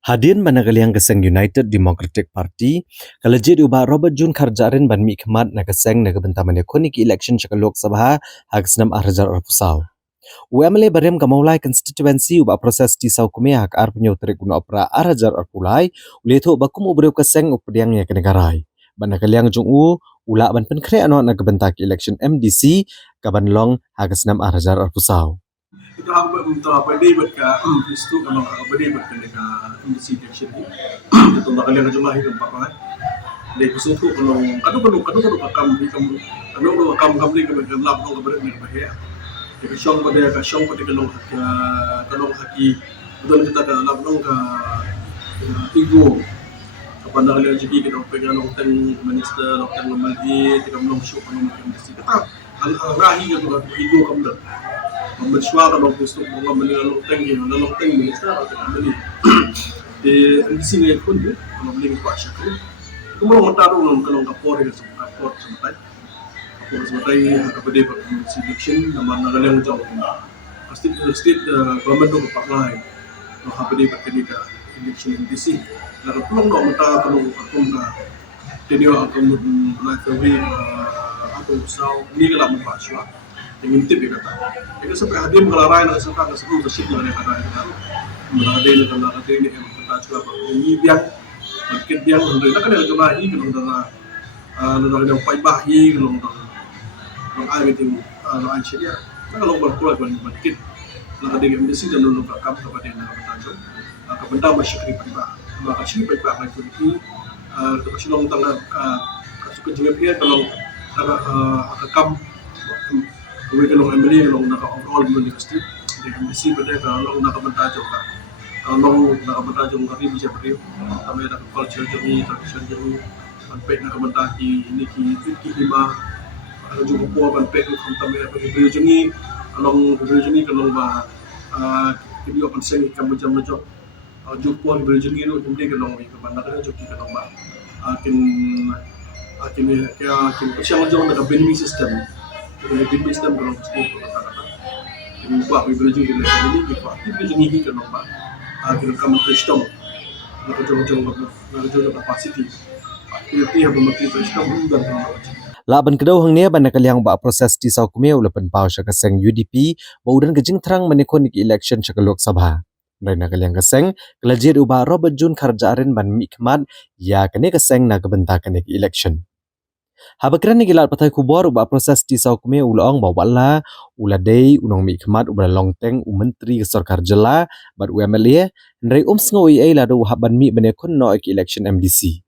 Hadin managaliang kaseng United Democratic Party, kalajid ubah Robert Jun Karjarin ban mi khmat na kaseng na kabentaman konik election sa Lok Sabha hagsnam arjar arpusaw. UMLA barem kamaulai constituency ubah proses tisaw kumia hak ar penyo terik guna opera arjar arpulai uleto bakum ubreu kaseng upediang ya kenegarai. Banagaliang jung ula ban penkre ano na kabentak election MDC kaban long hagsnam arjar arpusaw. Ito ang pwede ka gusto ka pwede ka MDC election ni ito na kailangan jumlah hingga pakai de gusto ko kanu kam ni ka lab no ka balik ni bahaya de ka syong pada kalong haki betul kita ka lab no ka igo kapan dah kalian jadi kita pegang long minister long mali kita long show kanu MDC kita ang rahi ka igo kam dah Mempersuara kalau gusto mga malalong minister atau kami di sini pun dia kalau beli kuasa tu, kemudian kita tahu kalau kapor itu kapor sebagai kepada selection nama yang jauh state government tu pakai kalau kepada ketika election di sini, lalu pulang kita kalau jadi akan melalui atau usau ni kalau mempersuara ingin tip dia kata. Itu sampai hadir mengelarai nak sangka nak sebelum bersih lah dia kata itu. Mengelarai nak ini yang kita cuba ini biang, market biang untuk kita kan ada jumlah ini kalau ada yang bahi kalau ada meeting lain sedia. Kalau berkuat market, nak ada yang mesti dan untuk kam kepada yang nak bertajuk. Kepada masyarakat payah, maka sini payah lagi itu. Terus long tangga kasut jengat dia kalau kam Kami kalau MLA kalau nak overall di state, di MDC pada kalau nak bertajuk kalau nak bertajuk kami bisa beri kami ada culture jami, tradition jami, panpek nak bertajuk ini ki lima, kalau juga puan panpek kalau kami ada beri jami, kalau video penseng kami jam juga puan beri jami itu jadi kalau kami kebanyakan jadi kalau akin kesiangan jauh dengan benefit system. Benefit system kalau mesti kata-kata. Ini buat belajar di dalam ini kita belajar ni kita nampak. Kita kamu sistem. Nak jauh capacity. Kita yang bermakna sistem dan Laban kedau hang nia ban nakaliang ba proses ti saw kumeu lepen pau sya kaseng UDP baudan kejing terang menikonik election sya Lok Sabha. Nai nakaliang kaseng kelajir ubah Robert Jun Karjarin ban mi khmat ya kene kaseng na kabentakan election. Habakran ni gilat patai kubor ubah proses di saw kumeu ulong bawala uladei unong mi khmat ubah longteng menteri sarkar jela bat UMLA nrai sngo ai ladu haban mi benekon no election MDC.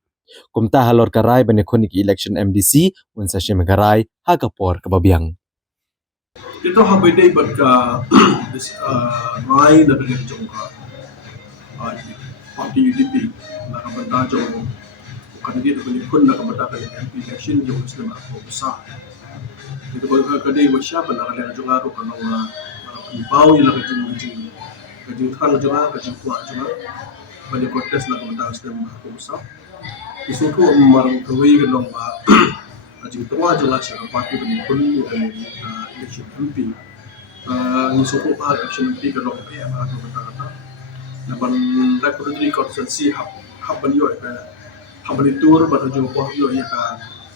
Kumta halor karai benekon election MDC unsa syem karai hakapor kababiang. Ito habede berka rai dari jongka parti UDP nak bertajuk kandidat penyekun nak bertajuk election yang muslim aku besar. Itu kalau kadai siapa nak ada jongka tu kalau bau yang nak kajing kan jongka kajing kuat jongka banyak kontes nak bertajuk muslim aku besar. Isu tu marang kawai kalau kajing tua jelas yang parti penyekun election MP. Ini sokong election MP kalau PM atau berkata, namun rekodri konsensi hab beliau hab beliau baru jumpa beliau ia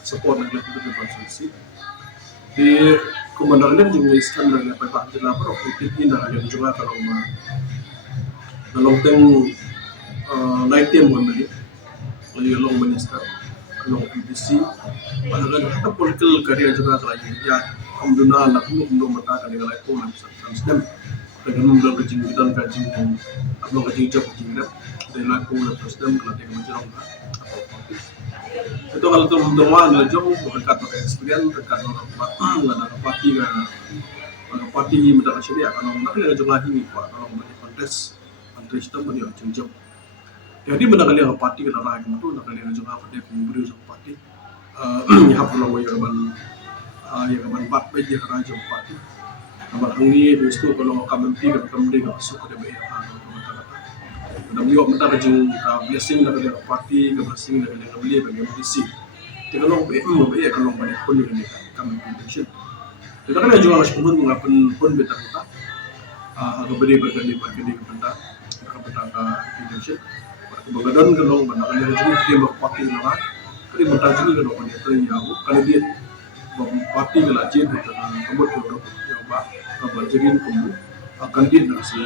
support dengan rekodri konsensi. Di komandannya juga iskan dari apa jelas baru ini dari yang juga kalau teng night time membeli, oleh long minister, long PDC, padahal kita political career juga lagi ya. Alhamdulillah nak belum mata dengan itu sistem dengan belum kejing job kejing dengan aku sistem kalau dia macam itu kalau tu teman job berkat experience berkat orang parti mendapat syariah kalau nak ada job lagi ni kalau banyak kontes sistem banyak job jadi mendapat lihat parti kalau rakyat itu nak lihat job apa dia beri job parti yang perlu yang kaman bat bagi raja parti. Kaman hangi itu kalau kaman pi kaman dia masuk ke DPR dan beliau minta kajing blessing dari parti, blessing dari beliau bagi MDC. Jadi kalau BM kalau banyak pun dengan kaman election. Kita kan juga harus pun mengapen pun beta kita. Agak beri berkali kepada petaka election. Bagadan kalau benar kali jadi dia berparti lah. Kali mentajuni kalau pada itu ya, kali dia berparti kalau aja betul kebut kalau ya bah kalau jadi kamu akan dia nak sih.